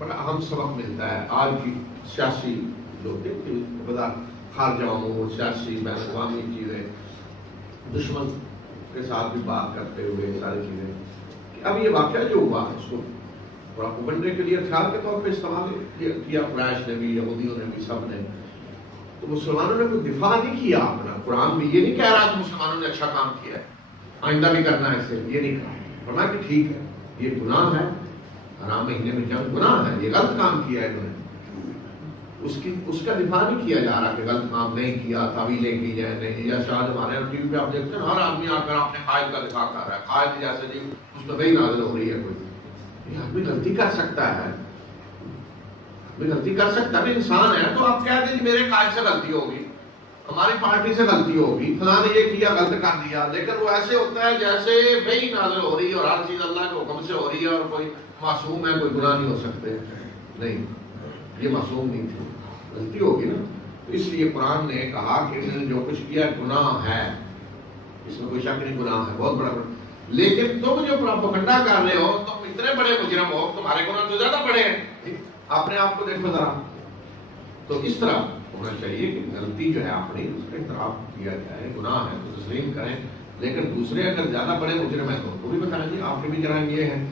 بڑا اہم سبق ملتا ہے آج کی سیاسی لوگ خارجہ امور سیاسی بین الاقوامی چیزیں دشمن کے ساتھ بھی بات کرتے ہوئے ساری چیزیں کہ اب یہ واقعہ جو ہوا اس کو تھوڑا ابھرنے کے لیے ہتھیار کے طور پہ استعمال کیا قریش نے بھی یہودیوں نے بھی سب نے. تو مسلمانوں نے کوئی دفاع نہیں کیا اپنا. قرآن بھی یہ نہیں کہہ رہا کہ مسلمانوں نے اچھا کام کیا ہے آئندہ بھی کرنا ہے اسے, یہ نہیں کہا. فرمایا کہ ٹھیک ہے یہ گناہ ہے, حرام مہینے میں جنگ گناہ ہے, یہ غلط کام کیا ہے انہوں نے. اس کا دفاع نہیں کیا جا رہا کہ غلط کام نہیں کیا, تعویلیں کی جائیں نہیں. یا شاید ہمارے ٹی وی پہ آپ دیکھتے ہیں ہر آدمی آ کر اپنے قائد کا دفاع کر رہا ہے, قائد جیسے نہیں اس پہ وہی نازل ہو رہی ہے. کوئی یہ آدمی غلطی کر سکتا ہے, غلطی کر سکتا ہے, انسان ہے. تو آپ کہہ دیں میرے قائد سے غلطی ہوگی, ہماری پارٹی سے غلطی ہوگی, فلاں نے یہ کیا غلط کر دیا. لیکن وہ ایسے ہوتا ہے جیسے وہی نازل ہو رہی ہے اور ہر چیز اللہ کے حکم سے ہو رہی ہے اور کوئی معصوم ہے, کوئی گناہ نہیں ہو سکتے. نہیں, یہ معصوم نہیں تھی, غلطی ہوگی نا. تو اس لیے قرآن نے کہا کہ انہوں نے جو کچھ کیا گناہ ہے, اس میں کوئی شک نہیں, گناہ ہے بہت بڑا. لیکن تم جو پروپیگنڈا کر رہے ہو, تم اتنے بڑے مجرم ہو, تمہارے گناہ تو زیادہ بڑے ہیں. اپنے آپ کو دیکھو ذرا. تو اس طرح ہونا چاہیے کہ غلطی جو ہے اپنی اس کا اعتراف کیا جائے, گناہ ہے تو تسلیم کریں. لیکن دوسرے اگر زیادہ بڑے مجرم ہیں تو ان کو بھی بتانا چاہیے آپ کے بھی جرائم یہ ہیں.